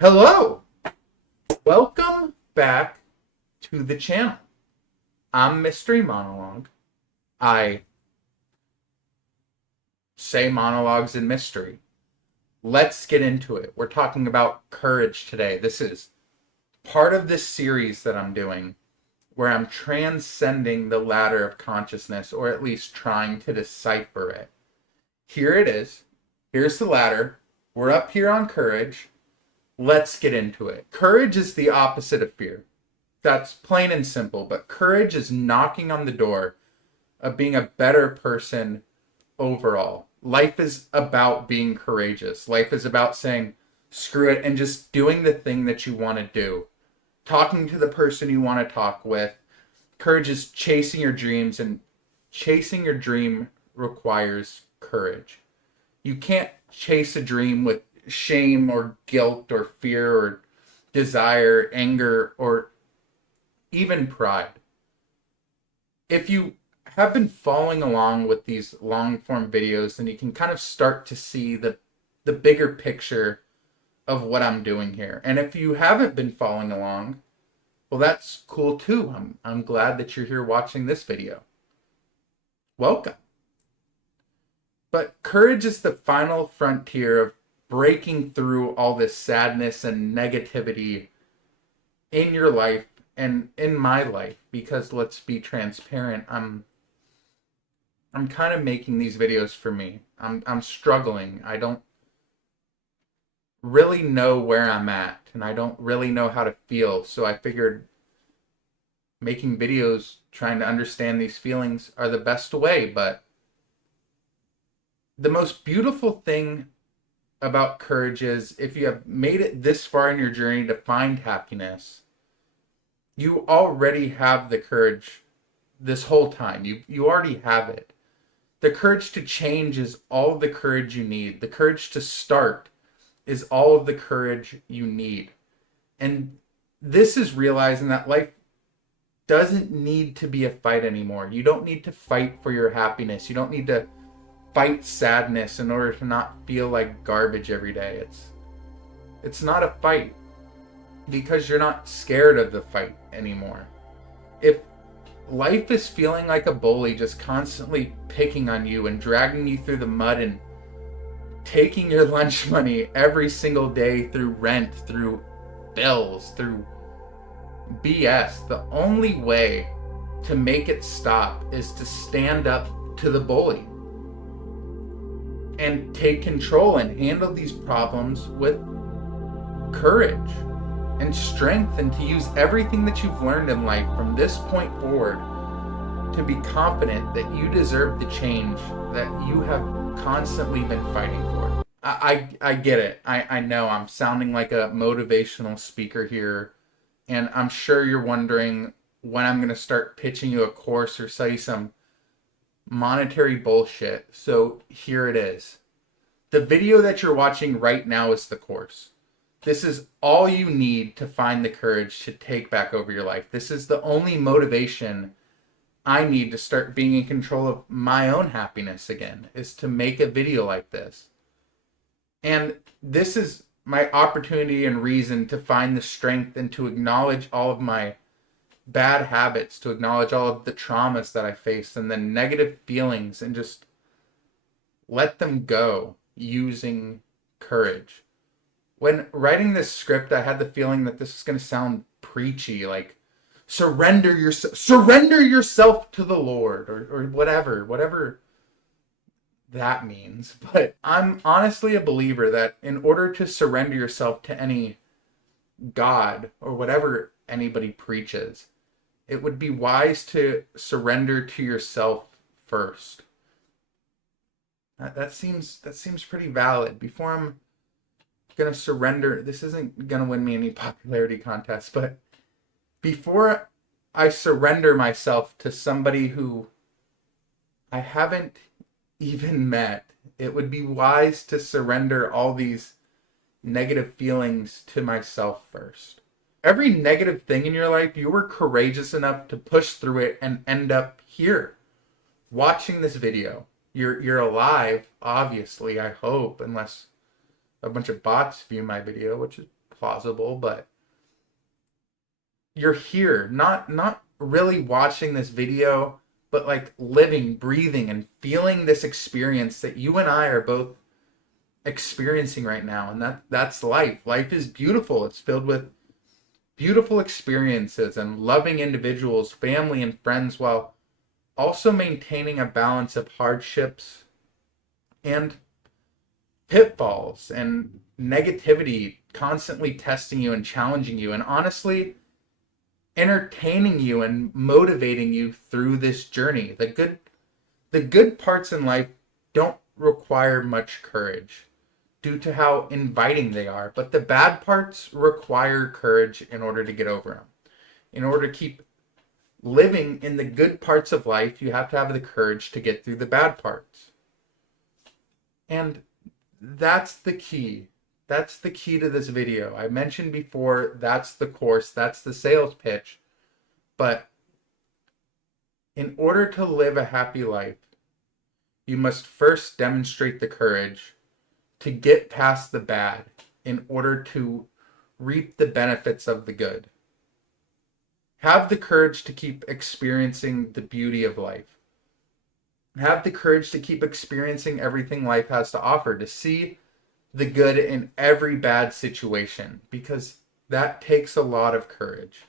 Hello! Welcome back to the channel. I'm Mystery Monologue. I say monologues in mystery. Let's get into it. We're talking about courage today. This is part of this series that I'm doing where I'm transcending the ladder of consciousness, or at least trying to decipher it. Here it is. Here's the ladder. We're up here on courage. Let's get into it. Courage is the opposite of fear. That's plain and simple, but courage is knocking on the door of being a better person overall. Life is about being courageous. Life is about saying, screw it, and just doing the thing that you want to do. Talking to the person you want to talk with. Courage is chasing your dreams, and chasing your dream requires courage. You can't chase a dream with shame or guilt or fear or desire, anger, or even pride. If you have been following along with these long form videos, then you can kind of start to see the bigger picture of what I'm doing here. And if you haven't been following along, well, that's cool too. I'm glad that you're here watching this video. Welcome. But courage is the final frontier of breaking through all this sadness and negativity in your life and in my life, because let's be transparent, I'm kind of making these videos for me. I'm struggling. I don't really know where I'm at, and I don't really know how to feel, so I figured making videos trying to understand these feelings are the best way. But the most beautiful thing about courage is, if you have made it this far in your journey to find happiness, you already have the courage this whole time. You already have it. The courage to change is all the courage you need. The courage to start is all of the courage you need. And this is realizing that life doesn't need to be a fight anymore. You don't need to fight for your happiness. You don't need to fight sadness in order to not feel like garbage every day. It's not a fight because you're not scared of the fight anymore. If life is feeling like a bully, just constantly picking on you and dragging you through the mud and taking your lunch money every single day through rent, through bills, through BS, the only way to make it stop is to stand up to the bully and take control and handle these problems with courage and strength, and to use everything that you've learned in life from this point forward to be confident that you deserve the change that you have constantly been fighting for. I get it. I know I'm sounding like a motivational speaker here, and I'm sure you're wondering when I'm going to start pitching you a course or sell you some monetary bullshit. So here it is. The video that you're watching right now is the course. This is all you need to find the courage to take back over your life. This is the only motivation I need to start being in control of my own happiness again, is to make a video like this. And this is my opportunity and reason to find the strength and to acknowledge all of my bad habits, to acknowledge all of the traumas that I faced and the negative feelings, and just let them go using courage. When writing this script, I had the feeling that this was going to sound preachy, like surrender yourself to the Lord, or whatever that means. But I'm honestly a believer that in order to surrender yourself to any God or whatever anybody preaches, it would be wise to surrender to yourself first. That seems pretty valid. Before I'm gonna surrender, this isn't gonna win me any popularity contests, but before I surrender myself to somebody who I haven't even met, it would be wise to surrender all these negative feelings to myself first. Every negative thing in your life, you were courageous enough to push through it and end up here, watching this video. You're alive, obviously, I hope, unless a bunch of bots view my video, which is plausible, but you're here, not really watching this video, but like living, breathing, and feeling this experience that you and I are both experiencing right now. And that's life. Life is beautiful. It's filled with beautiful experiences and loving individuals, family, and friends, while also maintaining a balance of hardships and pitfalls and negativity constantly testing you and challenging you, and honestly entertaining you and motivating you through this journey. The good parts in life don't require much courage due to how inviting they are, but the bad parts require courage in order to get over them. In order to keep living in the good parts of life, you have to have the courage to get through the bad parts. And that's the key. That's the key to this video. I mentioned before, that's the course, that's the sales pitch. But in order to live a happy life, you must first demonstrate the courage to get past the bad in order to reap the benefits of the good. Have the courage to keep experiencing the beauty of life. Have the courage to keep experiencing everything life has to offer, to see the good in every bad situation, because that takes a lot of courage.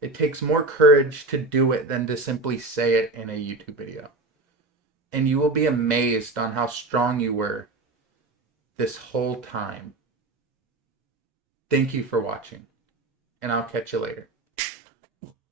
It takes more courage to do it than to simply say it in a YouTube video. And you will be amazed on how strong you were this whole time. Thank you for watching, and I'll catch you later.